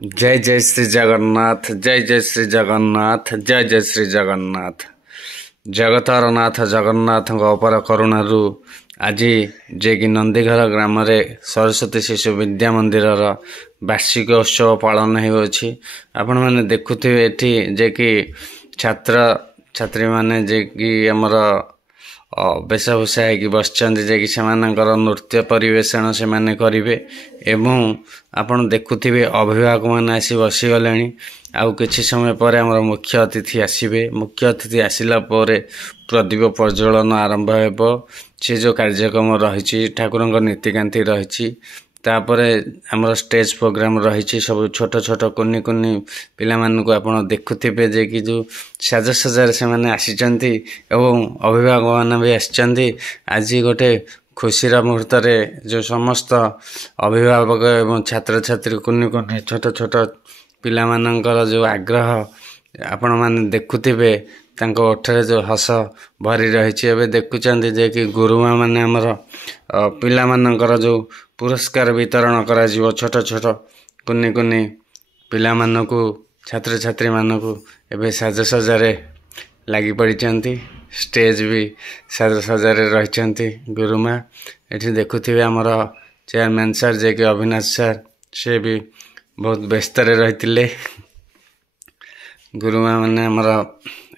जय जय श्री जगन्नाथ जय जय श्री जगन्नाथ जय जय श्री जगन्नाथ जगतर नाथ जगन्नाथ अपर करुणारू आज जे कि नंदीघर ग्राम सरस्वती शिशु विद्या मंदिर वार्षिक उत्सव पालन होछि। आपण माने देखुथिबे एठी जे कि छात्र छात्री माने जे कि हमर वेशभूषा है बसचंद जे कि सेमानकर नृत्य परिवेषण से माने करिवे एवं आपण देखुथिबे अभिभावक माने आसी बसीगले आउ किछि समय पर हमर मुख्य अतिथि आसीबे। मुख्य अतिथि आसिला परे प्रदीप प्रज्वलन आरंभ हेबो। से जो कार्यक्रम रही ठाकुरंक नीतिकांति रही तापरे हमर स्टेज प्रोग्राम रही सब छोट छोट कुनी कुनी पिला मानकु आपण देखुथिबे जे कि जो साजसजार से माने आसीचंती एवं अभिभावक माने भी आसीचंती। आज गोटे खुशीर मुहूर्त रे जो समस्त अभिभावक एवं छात्र छात्री कुनी कुनी छोट छोट पिला मानकर जो आग्रह आपण माने देखुथिबे तांको ओठरे जो हस भरी रही एवं देखुचंती जे कि गुरुमा माने हमर पिला मानकर जो पुरस्कार वितरण करा जीवो छोट छोट कुनी कुनी पिला मानकु छात्र छात्री मानकु एबे साजसजारे लागि पड़िचंती। स्टेज भी साजसजारे रहिचंती गुरुमा। एठी देखुथिबे हमर चेयरमैन सर जे कि अविनाश सर से भी बहुत व्यस्त रहितिले। गुरुमा माने हमर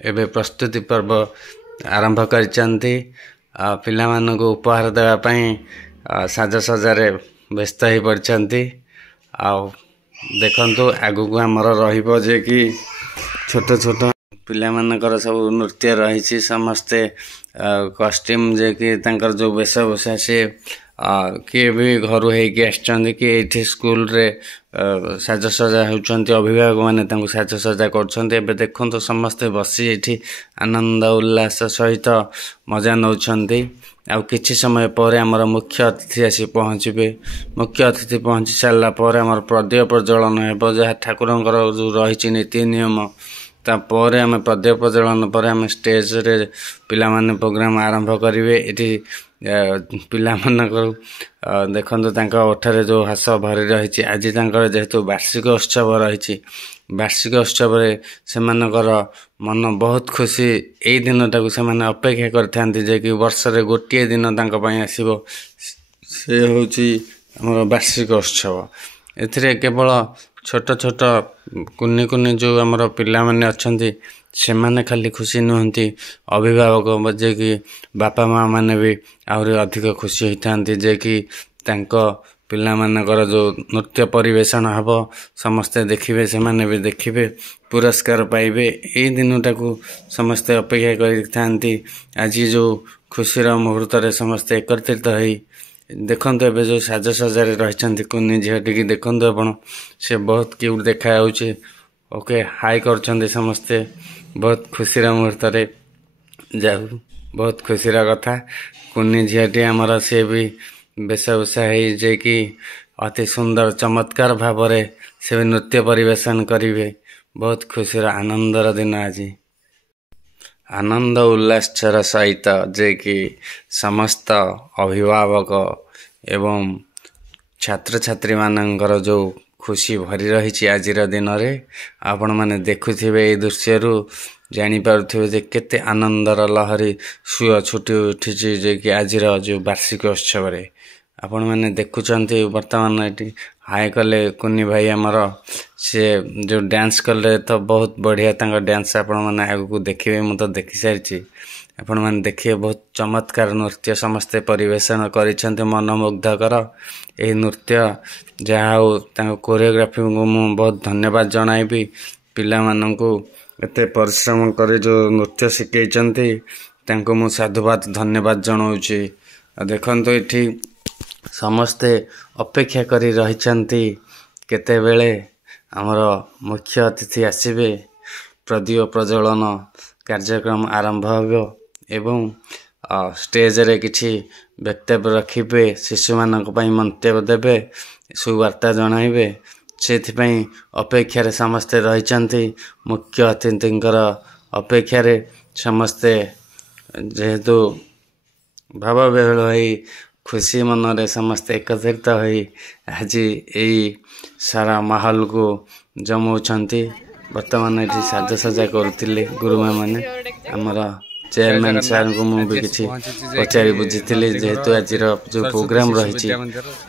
एबे प्रस्तुति पर्व आरंभ करिचंती। पिला मानकु उपहार देवा पई साजसजारे व्यस्त ही पड़चंती। देखंतु आगु को हमर रहिबो जे कि छोट छोट पिला मानकर सब नृत्य रही समस्ते कॉस्ट्यूम जे कि तांकर जो वेशभूषा से किए भी घर होगी आसचंदी कि एठी स्कूल रे साजसजा होचंती। अभिभावक माने तांको साजसजा करछंती। एबे देखंतु समस्ते बसी एठी आनंद उल्लास सहित मजा नौछंती। आउ किछि समय पर हमर मुख्य अतिथि आसी पहुँचबे। मुख्य अतिथि पहुँची सारा पर हमर प्रदीप प्रज्वलन हेबो जहाँ ठाकुरंकर जो रही नीति नियम तापर आम प्रदीप प्रज्वलन पर आम स्टेज रे पिला माने प्रोग्राम आरंभ करिवे। एठी पिला मानकर देखंतु तांका ओठरे जो हस भरी रही आज तांकर जेहेतु वार्षिक उत्सव रही वार्षिक उत्सव रे सेमानकर मन बहुत खुशी। एई दिनटा को सेमाने अपेक्षा करथांती जे कि वर्ष रे गोटिए दिन तांका पई आसीबो से होची हमर वार्षिक उत्सव। एथिरे केवल छोट छोट कुनी कुनी जो हमर पिला माने अछंती सेमाने खाली खुशी नुहंती अभिभावक जे कि बापा माँ माने भी आउरी अधिक खुशी होइथांती जे कि तांको पिला मानकर जो नृत्य परिवेषण हबो समस्ते देखिबे सेमाने भी देखिबे पुरस्कार पाइबे। एई दिनटा को समस्ते अपेक्षा करिथांती। आज जो खुशीर मुहूर्त रे समस्ते एकत्रित होई देखंतु एबे जो साजसजारे रहिचंती कुनी झियाटी की देखंतु आपण से बहुत क्यूट देखा जाउची। ओके हाई करछंती समस्ते बहुत खुशीर मुहूर्त रे जाऊ बहुत खुशीर कथा। कुनी झियाटी हमर से भी वेशभूषा है जे कि अति सुंदर चमत्कार भाव से नृत्य परिवेषण करिवे। बहुत खुशीर आनंदर दिन आज आनंद उल्लास सहित जे कि समस्त अभिभावक एवं छात्र छात्री मानकर जो खुशी भरी रही आज दिन रे आपण माने देखुथिबे। ए दृश्य रु जानी पारुथिबे जे केते आनंदर लहरी सुय छुटी उठी जे कि आज जो वार्षिक उत्सव रे आपण माने देखुचंती। वर्तमान एटी हाय कले कुनी भाई हमर से जो डांस कले तो बहुत बढ़िया तांका डांस आपण माने आगु को देखिबे। मु तो देखि सारिछि आपण माने देखिए बहुत चमत्कार नृत्य समस्ते परिवेषण करिसंते मनमुग्धकर। ए नृत्य जहा हो तांको कोरियोग्राफी को मु बहुत धन्यवाद जणाइबी। पिला माननकु एते परिश्रम करे जो नृत्य सिखैचंती तांको मु साधुवाद धन्यवाद जणाउछि। देखंतु एठी समस्ते अपेक्षा करी रहिचंती केते बेले हमर मुख्य अतिथि आसीबे। प्रदीप प्रज्वलन कार्यक्रम आरंभ होबो एवं स्टेज रे किछि वक्तव्य रखिबे शिशु मानक पई मंतव्य देबे सुवार्ता जणाइबे। सेथि पई अपेक्षा रे समस्ते रहिचंती। मुख्य अतिथिंकर अपेक्षा रे समस्ते जेहेतु भाव बेहल होई खुशी मनरे समस्ते एकत्रित होई आज यही सारा माहौल को जमाउछन्ति। वर्तमान ये साजसजा करुले गुरुमा मैंने आमर चेयरमैन सार को मुझे किसी पचारि बुझी जेहेतु आज जो प्रोग्राम रही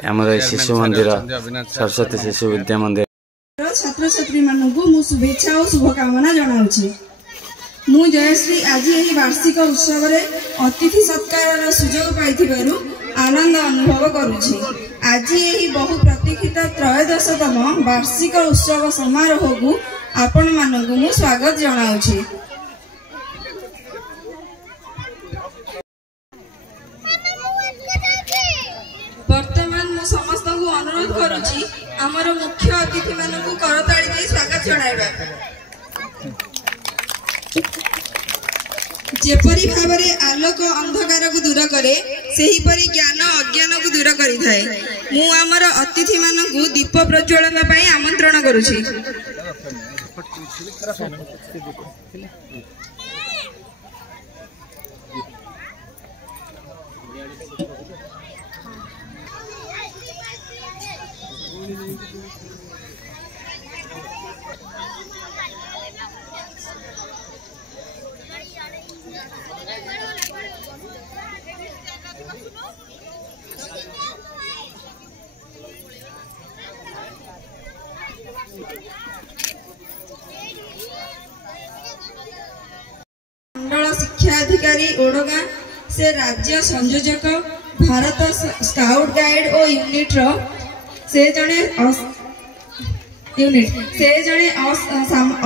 आमर शिशु मंदिर सरस्वती शिशु विद्या मंदिर छात्र छात्री मानू शुभेच्छा और शुभकामना जनाऊँ। मु जयश्री आज यही वार्षिक उत्सव रे अतिथि सत्कार सुजोग पाई आनंद अनुभव करुछि। आज यही बहु प्रतीक्षित त्रयोदशतम वार्षिक उत्सव समारोह को आपण मानू मु स्वागत जनाऊछि। वर्तमान मु समस्त को अनुरोध करुछि आमर मुख्य अतिथि मानू करताली दे स्वागत जणाइबा। जेपरी भावरे आलोक अंधकार को दूर करे सेहीपरि ज्ञान अज्ञान को दूर करिथाए। मु आमर अतिथि मानू दीप प्रज्वलन पई आमंत्रण करुछि। मंडल शिक्षा अधिकारी ओडगां से राज्य संयोजक भारत स्काउट गाइड और यूनिट जड़े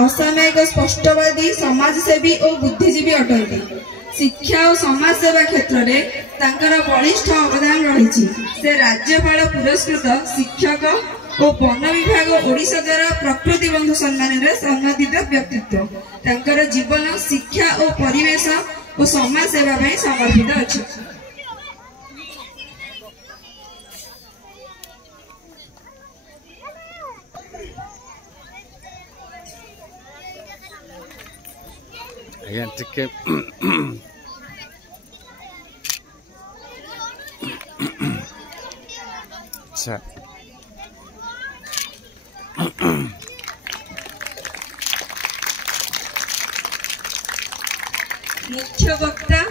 असामयिक स्पष्टवादी समाजसेवी और बुद्धिजीवी अटंती। शिक्षा और समाज सेवा क्षेत्र में तांकर बलिष्ठ अवदान रही। से राज्यपाल पुरस्कृत शिक्षक और वन विभाग ओडिशा द्वारा प्रकृति बंधु सम्मान सम्मानित व्यक्तित्व। तांकर जीवन शिक्षा और परिवेश और समाज सेवा में समर्पित अछि। अच्छा मुख्य वक्ता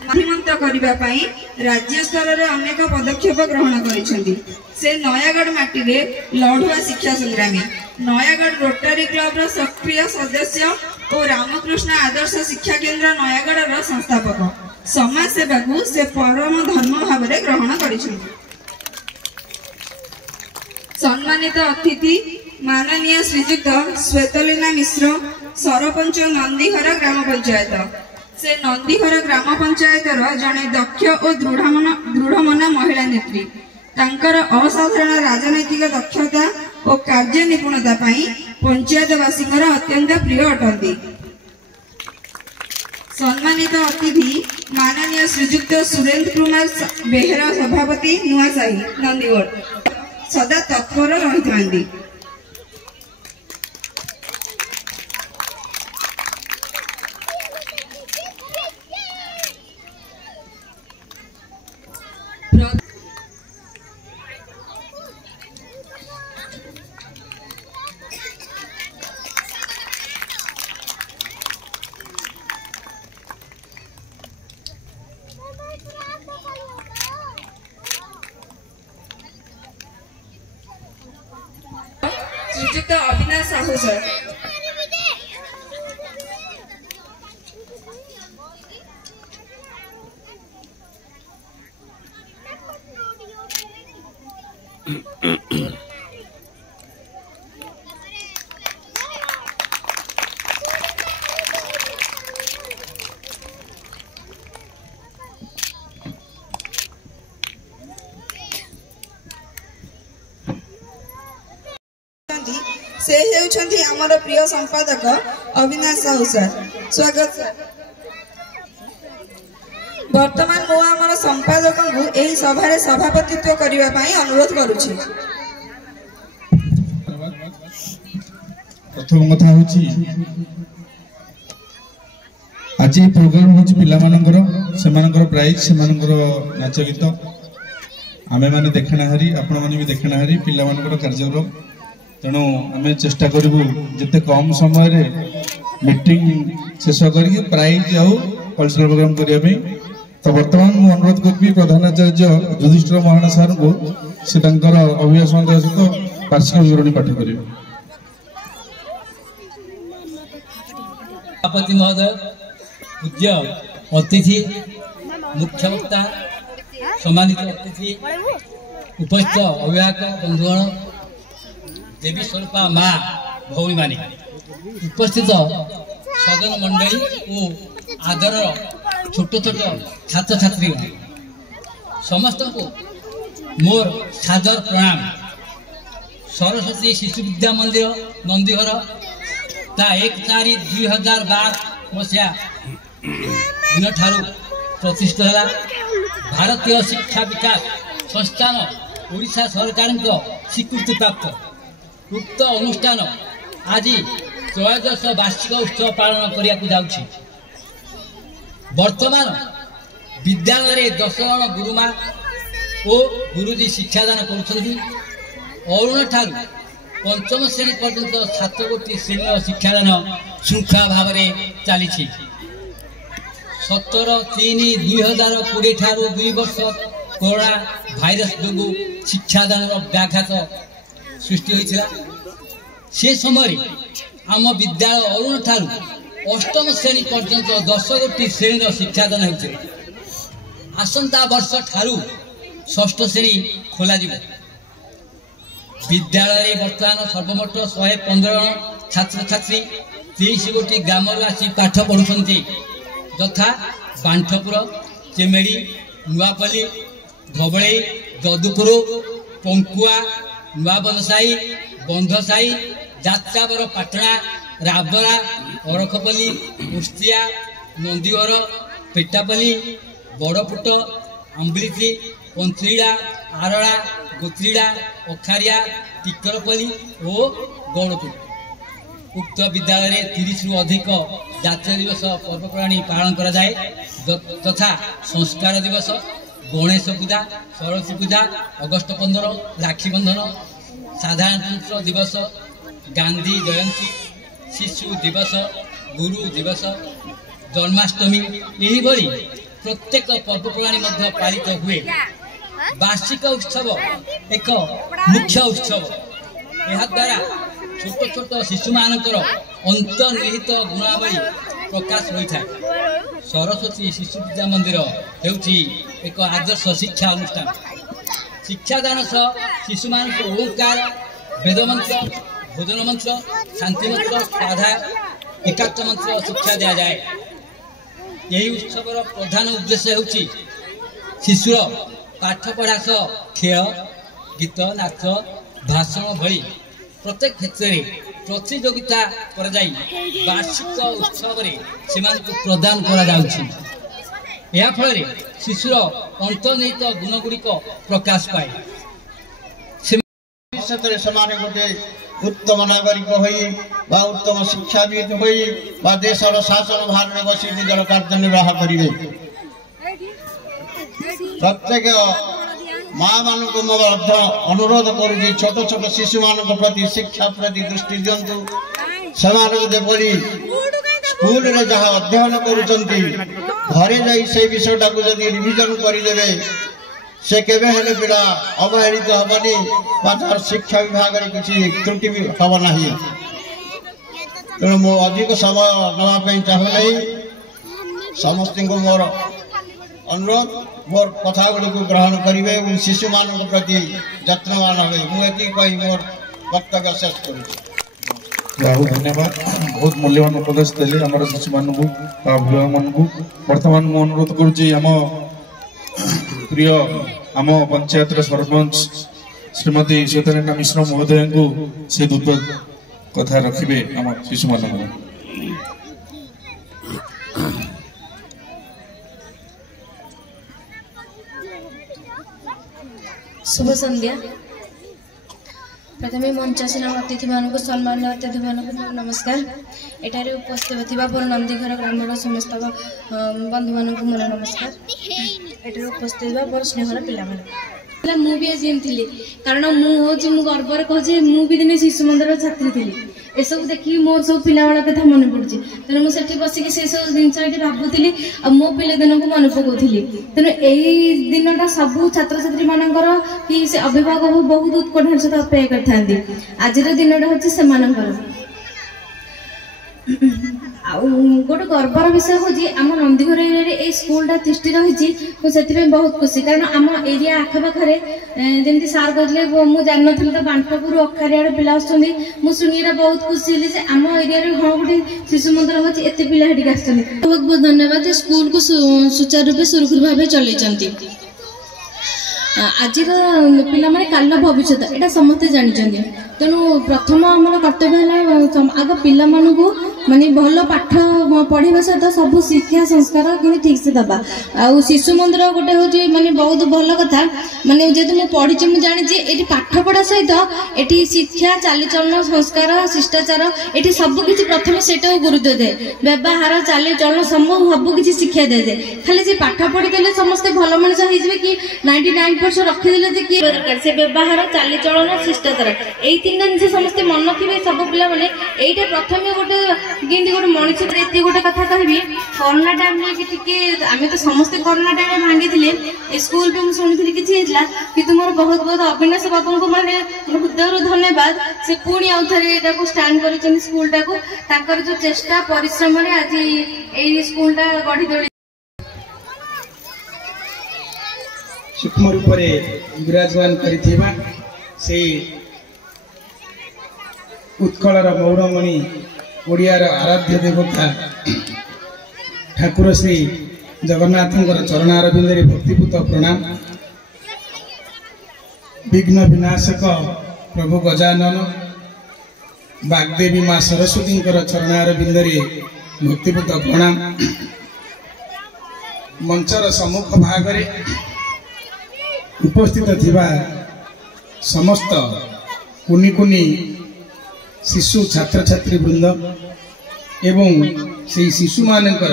माध्यमंत करने राज्य स्तर में अनेक पदक्षेप ग्रहण करिसेंती। से नयागढ़ माटी रे लड़ुआ शिक्षा संग्रामी, नयागढ़ रोटरी क्लब रो सक्रिय सदस्य और रामकृष्ण आदर्श शिक्षा केंद्र नयागढ़ रो संस्थापक। समाज सेवा को से परम धर्म भाव में ग्रहण करिसेंती। सम्मानित अतिथि माननीय श्रीजुक्त श्वेतलीना मिश्र सरपंच नंदीघर ग्राम पंचायत। से नंदीघर ग्राम पंचायत जड़े दक्ष और दृढ़मना महिला नेत्री। तांकर असाधारण राजनैतिक दक्षता और कार्य निपुणता पंचायतवासी अत्यंत प्रिय अटंती। सम्मानित अतिथि माननीय श्रीजुक्त सुरेंद्र कुमार बेहरा सभापति नुआसाही नंदीगढ़ सदा तत्पर रही। श्रीजुक्त अविनाश साहू सर। से हेउछन्ति हमर प्रिय संपादक अविनाश साहू सर। स्वागत सर। वर्तमान मु हमर संपादक को एही सभा रे सभापतित्व करिवा पई अनुरोध करूछि। प्रथम कथा होछि आज प्रोग्राम होछि पिला मानकर सेमानकर प्राइज सेमानकर नाच गीत आमे माने देखना हारी आपण माने भी देखना हारी पिला मानकर कार्यक्रम तेणु आम चेष्टा करूँ जिते कम समय रे मीटिंग शेष करके प्राइज आउ कल्चरल प्रोग्राम करने। तो बर्तमान मु अनुरोध करी प्रधानाचार्य युधिष्ठिर महाराणा सार को से अभिभाषण सहित वार्षिक विवरणी पाठ करेंगे। सभापति महोदय, पूज्य अतिथि, मुख्य वक्ता, सम्मानित अतिथि, उपस्थित अभिभावक बंधुगण, देवी स्वरूपा माँ भौणी माने, उपस्थित सदन मंडली और आदर छोट छोट छात्र छात्री समस्त को मोर सादर प्रणाम। सरस्वती शिशु विद्या मंदिर नंदीघर ता 1/4/2012 मसीहा दिन ठारू प्रतिष्ठा है। भारतीय शिक्षा विकास संस्थान ओडिशा सरकार स्वीकृति प्राप्त उक्त अनुष्ठान आज त्रयोदश वार्षिक उत्सव पालन करने जाऊँगी। वर्तमान विद्यालय 10 जन गुरुमा और गुरुजी शिक्षादान करुछंती। अरुण ठारू पंचम श्रेणी पर्यंत 7 गोटी श्रेणी शिक्षादान श्रृंखला भाव में चली। 17/3/2020 ठारू 2 वर्ष कोरोना भाइरस जो शिक्षादान व्याघात सृष्टि होता से समय आम विद्यालय अरुण ठारू 8म श्रेणी पर्यंत 10 गोटी श्रेणी शिक्षादान हो। आसंता वर्ष ठारू 6ठ श्रेणी खोल विद्यालय बर्तमान सर्वमोट 115 जन छात्र छात्री 30 गोटी ग्राम आसी पाठ पढ़ुंट यथा बांठपुर, चेमेड़ी, नुआपल्ली, धबड़े, जदुपुर, पंकुआ, नुआबनसाई, बंधसाई, जात्रावर पाटणा, राबरा, अरखपल्ली, कुस्तिया, नंदीघर, पेटापल्ली, बड़पुट, आंबलिती, पंथलीड़ा, आरड़ा, गोत्रीड़ा, अखारिया, टिकरपल्ली और गौड़पुर। उक्त विद्यालय 30 रु अधिक जातीय दिवस पर्वपर्णी पालन करा जाए तथा संस्कार दिवस, गणेश पूजा, सरस्वती पूजा, अगस्त 15, राखी बंधन, साधारणतंत्र दिवस, गांधी जयंती, शिशु दिवस, गुरु दिवस, जन्माष्टमी यही भली प्रत्येक पर्वपर्णी पालित हुए। वार्षिक उत्सव एक मुख्य उत्सव। यह द्वारा छोट छोट शिशु मानकर अंतर्निहित गुणावली प्रकाश होता है। सरस्वती शिशु विद्या मंदिर हेउची एक आदर्श शिक्षा अनुष्ठान। शिक्षादान सह शिशु मान ओंकार, वेद मंत्र, भोजन मंत्र, शांति मंत्र, साधा एकात्म मंत्र शिक्षा दि जाए। यही उत्सवर प्रधान उद्देश्य होची शिशुर पाठपढ़ा सह खेल, गीत, नाच, भाषण भली प्रत्येक क्षेत्र में प्रतियोगिता कर वार्षिक उत्सव प्रदान कर फल शिशुर अंतर्निहित गुणगुड़िक प्रकाश पाए। गोटे उत्तम नागरिक हो उत्तम शिक्षाविद हो देशर शासन भार में बसी निजर कार्य निर्वाह करेंगे। प्रत्येक माँ मान अनुरोध करुँगी छोट छोट शिशु मान प्रति शिक्षा प्रति दृष्टि दिंतु। सेपरी स्कूल रे जहाँ अध्ययन करुँच घरे जाई से विषयटा को जदि रिविजन करदे से केबे हेले पिला अवहेलित हेबनी तार शिक्षा विभाग रे किसी त्रुटि भी हम ना। तेणु मो अधिक समय नापी चाहू ना। समस्त को मोर अनुरोध मोर कथा गुड़ को ग्रहण करेंगे और शिशु मान प्रति यत्नवान हे। मुझे कही मोर वक्तव्य शेष कर। बहुत धन्यवाद। बहुत मूल्यवान उपदेश देले आम शिशु मान अभिभावक मान। बर्तमान मुझे अनुरोध करुँम प्रिय आम पंचायत सरपंच श्रीमती श्वेतारेणा मिश्र महोदय को से दूत कथा रखिए आम शिशु मान। शुभ संध्या। प्रथम मंचासीन अतिथि मानक सम्मान अतिथि मानक नमस्कार। एठारे उपस्थित थिबा मोर नंदीघर ग्रामर समस्त बंधु मानक मोर नमस्कार। एठारे उपस्थित थिबा मोर स्नेहर पिला मान ମୁଁ ବି ଆଜି ଏମିତି ଥିଲି କାରଣ ମୁଁ ଗର୍ବରେ କହୁଛି ମୁଁ ବି ଦିନେ ଶିଶୁ ମନ୍ଦିର ଛାତ୍ରୀ ଥିଲି। ଏସବୁ ଦେଖିକି ମୋର ସବୁ ପିଲାବେଳ କଥା ମନେ ପଡୁଛି। ତେଣୁ ମୁଁ ସେଠି ବସିକି ସେ ସବୁ ଜିନିଷ ଏଠି ଭାବୁଥିଲି ଆଉ ମୋ ପିଲାଦିନକୁ ମନେ ପକାଉଥିଲି। ତେଣୁ ଏଇ ଦିନଟା ସବୁ ଛାତ୍ରଛାତ୍ରୀ ମାନଙ୍କର କି ସେ ଅଭିଭାବକ ବହୁତ ଉତ୍କଣ୍ଠାର ସହିତ ଅପେକ୍ଷା କରିଥାନ୍ତି। ଆଜିର ଦିନଟା ହଉଛି ସେମାନଙ୍କର। ଆଉ ଗୋଟେ ଗର୍ବର ବିଷୟ ହଉଛି ଆମ ନନ୍ଦୀଘର ଏରିଆରେ ଏଇ ସ୍କୁଲଟା ତିଷ୍ଠି ରହିଛି। ମୁଁ ସେଥିପାଇଁ ବହୁତ ଖୁସି କାରଣ ଆମ ଏରିଆ ଆଖପାଖରେ ଯେମିତି ସାର୍ କହିଥିଲେ ମୁଁ ଜାଣିନଥିଲି ତ ବାଣ୍ଟପୁର ଅଖାରିଆର ପିଲା ଆସୁଛନ୍ତି। ମୁଁ ଶୁଣିକି ବହୁତ ଖୁସି ହେଲି ଯେ ଆମ ଏରିଆରେ ହଁ ଗୋଟେ ଶିଶୁ ମନ୍ଦିର ଅଛି, ଏତେ ପିଲା ସେଠିକି ଆସୁଛନ୍ତି। ବହୁତ ବହୁତ ଧନ୍ୟବାଦ। ସ୍କୁଲକୁ ସୁଚାରୁ ରୂପେ ସୁରୁଖୁରୁ ଭାବେ ଚଲେଇଛନ୍ତି। ଆଜିର ପିଲାମାନେ କାଲିର ଭବିଷ୍ୟତ ଏଇଟା ସମସ୍ତେ ଜାଣିଛନ୍ତି। ତେଣୁ ପ୍ରଥମ ଆମର କର୍ତ୍ତବ୍ୟ ହେଲା ଆଗ ପିଲାମାନଙ୍କୁ ମାନେ ଭଲ ପାଠ ପଢିବା ସହିତ ସବୁ ଶିକ୍ଷା ସଂସ୍କାର କିନ୍ତୁ ଠିକ ସେ ଦେବା। ଆଉ ଶିଶୁ ମନ୍ଦିର ଗୋଟେ ହଉଛି ମାନେ ବହୁତ ଭଲ କଥା। ମାନେ ଯେହେତୁ ମୁଁ ପଢିଛି ମୁଁ ଜାଣିଛି ଏଠି ପାଠ ପଢା ସହିତ ଏଠି ଶିକ୍ଷା ଚାଲିଚଳନ ସଂସ୍କାର ଶିଷ୍ଟାଚାର ଏଠି ସବୁକିଛି ପ୍ରଥମେ ସେଇଟାକୁ ଗୁରୁତ୍ୱ ଦିଏ। ବ୍ୟବହାର ଚାଲିଚଳନ ସବୁ କିଛି ଶିକ୍ଷା ଦିଆଯାଏ। ଖାଲି ସେ ପାଠ ପଢିଦେଲେ ସମସ୍ତେ ଭଲ ମଣିଷ ହେଇଯିବେ କି 99% ରଖିଦେଲେ ଯେ କିଏ ଦରକାର ସେ ବ୍ୟବହାର ଚାଲିଚଳନ ଶିଷ୍ଟାଚାର ଏଇ ତିନିଟା ଜିନିଷ ସମସ୍ତେ ମନେ ରଖିବେ ସବୁ ପିଲାମାନେ। ଏଇଟା ପ୍ରଥମେ ଗୋଟେ କେମିତି ଗୋଟେ ମଣିଷ ଏତେ ଗୋଟେ କଥା କହିବି କରୋନା ଟାଇମରେ କି ଟିକେ ଆମେ ତ ସମସ୍ତେ କରୋନା ଟାଇମରେ ଭାଙ୍ଗିଥିଲେ ଏ ସ୍କୁଲ ବି ମୁଁ ଶୁଣିଥିଲି କିଛି ହେଇଥିଲା କିନ୍ତୁ ମୋର ବହୁତ ବହୁତ ଅବିନାଶ ବାବୁଙ୍କୁ ମାନେ ହୃଦୟରୁ ଧନ୍ୟବାଦ। ସେ ପୁଣି ଆଉ ଥରେ ଏଇଟାକୁ ଷ୍ଟାଣ୍ଡ କରିଛନ୍ତି ସ୍କୁଲଟାକୁ। ତାଙ୍କର ଯୋଉ ଚେଷ୍ଟା ପରିଶ୍ରମରେ ଆଜି ଏଇ ସ୍କୁଲଟା ଗଢି ତୋଳି सूक्ष्म रूप से विराजमान करिथिबा से उत्कलर मौड़मणि ओडियार आराध्य देवता ठाकुर श्री जगन्नाथंकर चरणारविंदे भक्तिपूत प्रणाम। विघ्न विनाशक प्रभु गजानन बाग्देवी माँ सरस्वती चरणारविंदे भक्तिपूत प्रणाम। मंचर सम्मुख भागरे उपस्थित थिबा समस्त कुनी कुनी शिशु छात्र छात्री वृंद एवं से शिशु मानकर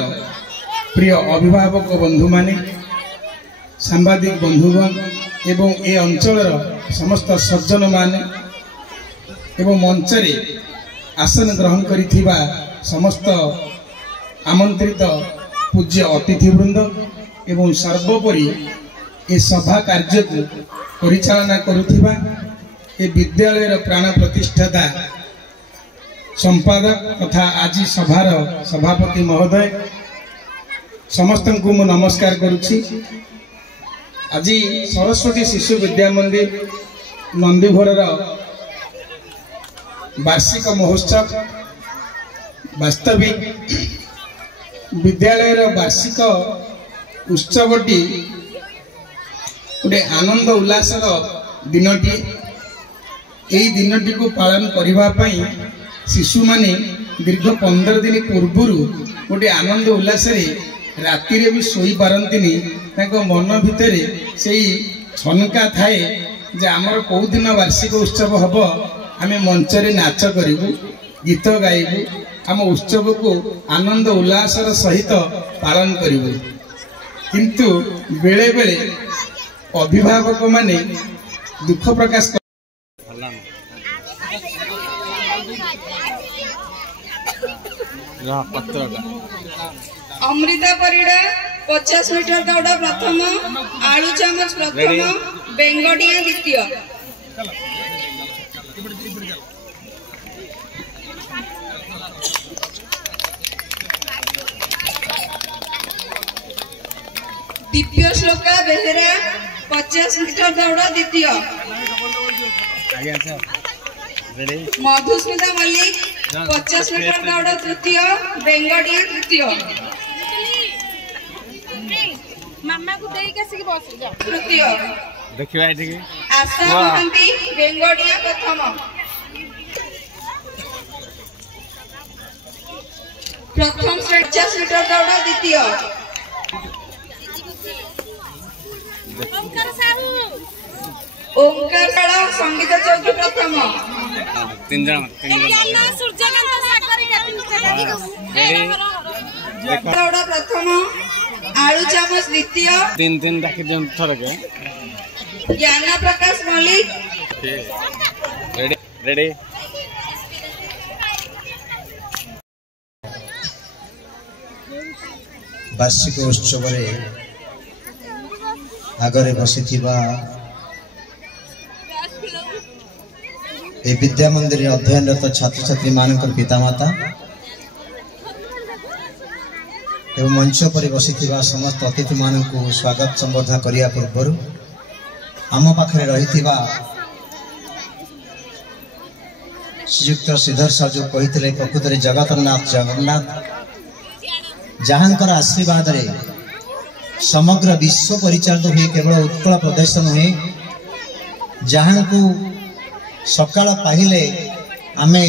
प्रिय अभिभावक बंधु माने सांबादिक बंधुगण एवं ए अंचलर समस्त सज्जन माने एवं मंचरे आसन ग्रहण करिथिबा समस्त आमंत्रित पूज्य अतिथि वृंद एवं सर्वोपरि ए सभा कार्य को परिचालना करुथिबा ए विद्यालय प्राण प्रतिष्ठाता संपादक तथा आज सभार सभापति महोदय समस्त को मु नमस्कार करुछि। आज सरस्वती शिशु विद्या मंदिर नंदीघर वार्षिक महोत्सव वास्तविक विद्यालय वार्षिक उत्सवटी गोटे आनंद उल्लासर दिनटी। यही दिनटी को पालन करने शिशु माने दीर्घ 15 दिन पूर्व गोटे आनंद उल्लास राति भी शोई पारंतिनी। मन भितर से छनका थाए जे आमर कौ दिन वार्षिक उत्सव हम आम मंचरे नाच करूँ गीत गाइबू आम उत्सव को आनंद उल्लासर सहित पालन करूँ। किंतु बेले बेले अभिभावक माने दुख प्रकाश अमृता परिड़ा 50 मीटर दौड़ प्रथम, आलू चामच प्रथम, बेंगडिया द्वितीय। दिव्य श्लोका बेहरा 50 मीटर दौड़ द्वितीय। मधुस्मिता मल्लिक 50 मीटर दौड़ तृतीय, बेंगडिया तृतीय। मामा को देई के सिक बस जा तृतीय। देखिबा एठी के आशा महांती बेंगडिया प्रथम। प्रथम 50 मीटर दौड़ द्वितीय। ओंकार साला संगीत चौकी प्रथम। तीन जन सूर्यकांत दौड़ प्रथम, आलू चामच द्वितीय। तीन डाकी थर के ज्ञान प्रकाश मल्लिक। रेडी वार्षिक उत्सव आगरे बसी विद्या मंदिर अध्ययनरत छात्र छात्री मान पितामाता एवं मंच पर बसी समस्त अतिथि मान स्वागत संबर्धना करिया पूर्व आम पाखे रही श्रीयुक्त श्रीधर साहु जो कही प्रकृत में जगन्नाथ जहांकर आशीर्वाद रे समग्र विश्व परिचालित हुए केवल उत्कल प्रदेश नुहे जहां को सकाळ पाहिले आमे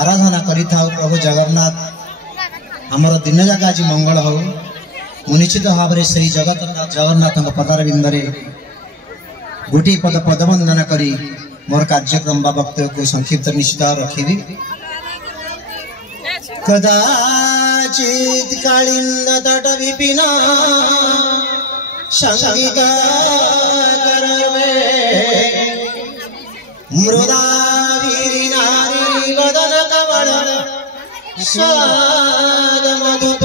आराधना करि थाउ प्रभु जगन्नाथ हमर दिन जाक आज मंगल हो निश्चित भाव में से जगन्नाथ पदार बिंदरे गोटे पद पदवंदना करी मोर कार्यक्रम बा वक्तव्य को संक्षिप्त निश्चित रखी। कदाचित कालिंद तट विपिन संगीत मृदा नारी वदन कमल स्वाद मधुप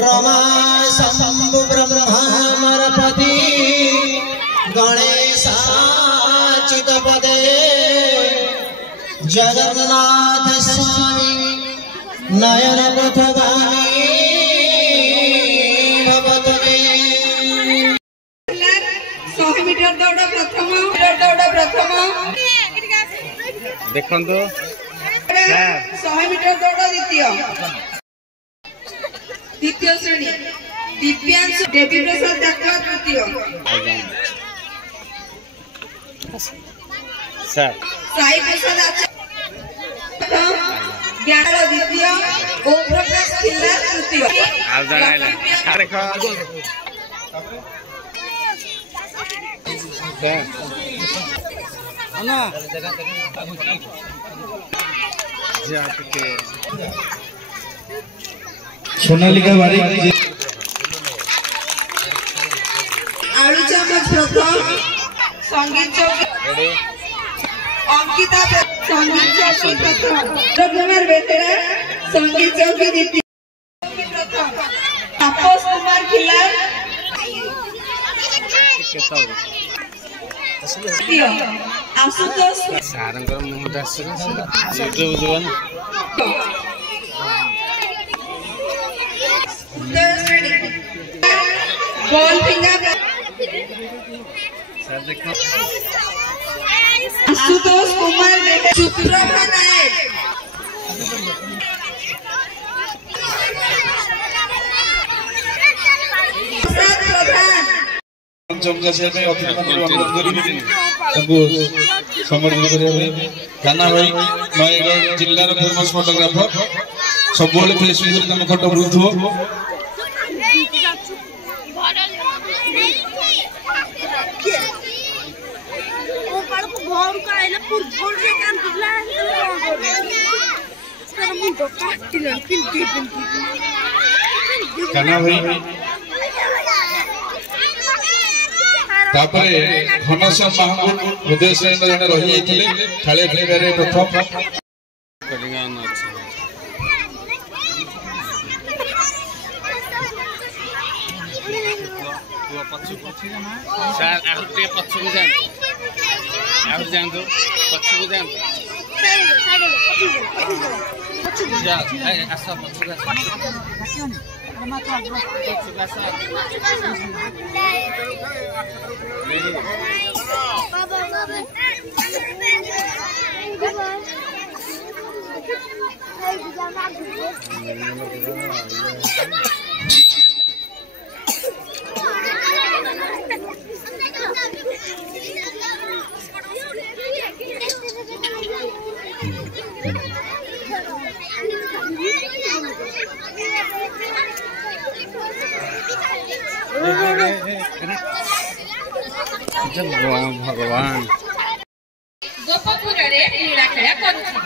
रमा शंभु ब्रह्मरपति गणेशाचित पदे जगन्नाथ स्वामी नयन पथगामी भवतु मे। 100 मीटर दौड़ प्रथम देखंतु 100 मीटर दौड़ द्वितीय श्रेणी दिव्यांशु देवी प्रसाद डाक्टर तृतीय साई प्रसाद आचार्य ज्ञान द्वितीय ओम प्रकाश खिल्ला तृतीय सोनालिका बारी आलू चमच प्रथम संगीत चौकी अंकिता संगीत चौकी प्रथम रघुनाथ बेतेरा संगीत चौकी द्वितीय प्रथम तापस कुमार खिलार द्वितीय आशुतोष सारंगर मोहदास जुजुवन बॉल फिंगर आशुतोष कुमार सुप्रभा नायक प्रधान काना भाई नयगढ़ जिलार फेमस फोटोग्राफर सब फेसबुक फोटो बुलुथो काना भाई तापरे घनश्याम महाकुट हृदय श्रेणी जन रही थाले खेल प्रथम भगवान गोपपुर लीला खेला करुथिले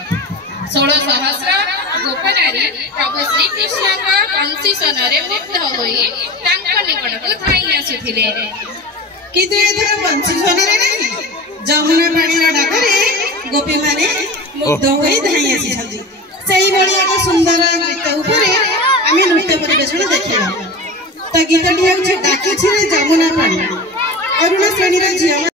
16 सहस्र गोपनारी प्रभु श्री कृष्ण कंसी सनरे मुग्ध होई तांको निकट को धाई आसुथिले କିନ୍ତୁ ଏଥର ବଂଶୀ ସ୍ୱରରେ ନାହିଁ ଯମୁନା ପାଣିର ଡାକରେ ଗୋପୀ ମାନେ ମୁଗ୍ଧ ହୋଇ ଧାଇଁ ଆସିଛନ୍ତି। ସେଇଭଳି ଏକ ସୁନ୍ଦର ଗୀତ ଉପରେ ଆମେ ନୃତ୍ୟ ପରିବେଷଣ ଦେଖିବା। ତ ଗୀତଟି ହେଉଛି ଡାକିଛି ଯମୁନା ପାଣି। ଅରୁଣ ଶ୍ରେଣୀର ଝିଅ